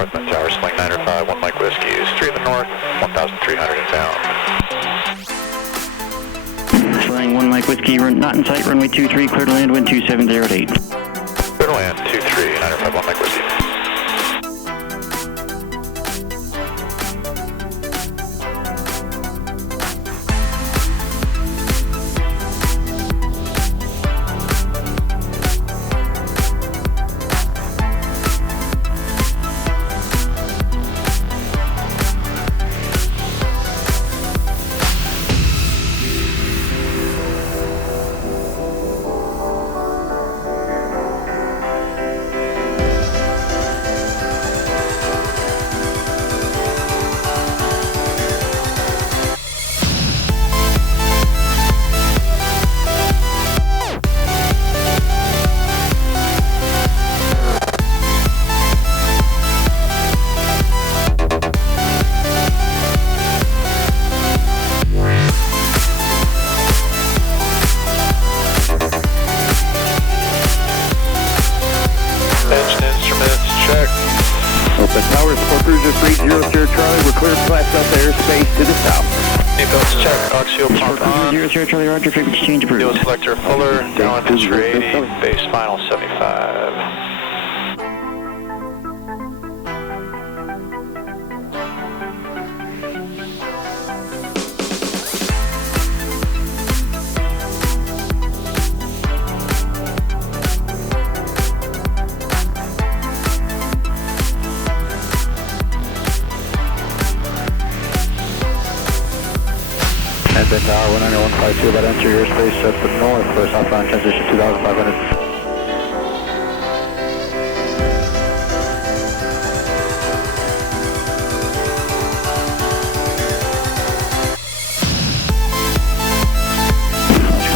Northman Tower, Sling 905, 1 Mike Whiskey is 3 in the north, 1,300 inbound. Flying 1 Mike Whiskey, not in sight, runway 23, clear to land, wind 2708. Clear to land, 23, 905, 1 Mike Whiskey. Open Tower, Sport Cruiser 300 Charlie, we're clear to class up airspace to the south. Seatbelts check, oxio pump on. 00 Charlie Roger, frequency change approved. Fuel selector Fuller, down is 80, base final 75. Advent Tower 19152, about enter your airspace at the north for southbound transition 2,500.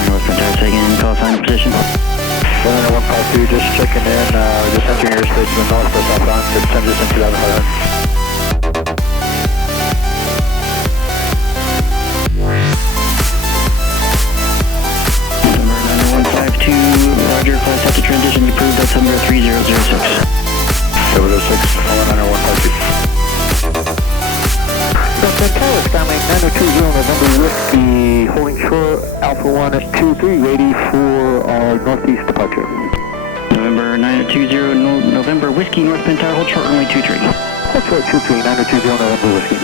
Northman Tower, taking in, call sign position. 19152, just checking in, just entering airspace to the north for southbound transition 2,500. Roger, class set to transition approved, that's number 3006. 006, 19152. Northman Tower, Skyline 902 November Whiskey, holding short, Alpha 1 at 23, ready for our northeast departure. November 9020, November Whiskey, Northman Tower, hold short, runway 23. Hold short, 23, 920 November Whiskey.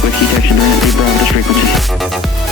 Whiskey, Texas, Bravo, this frequency.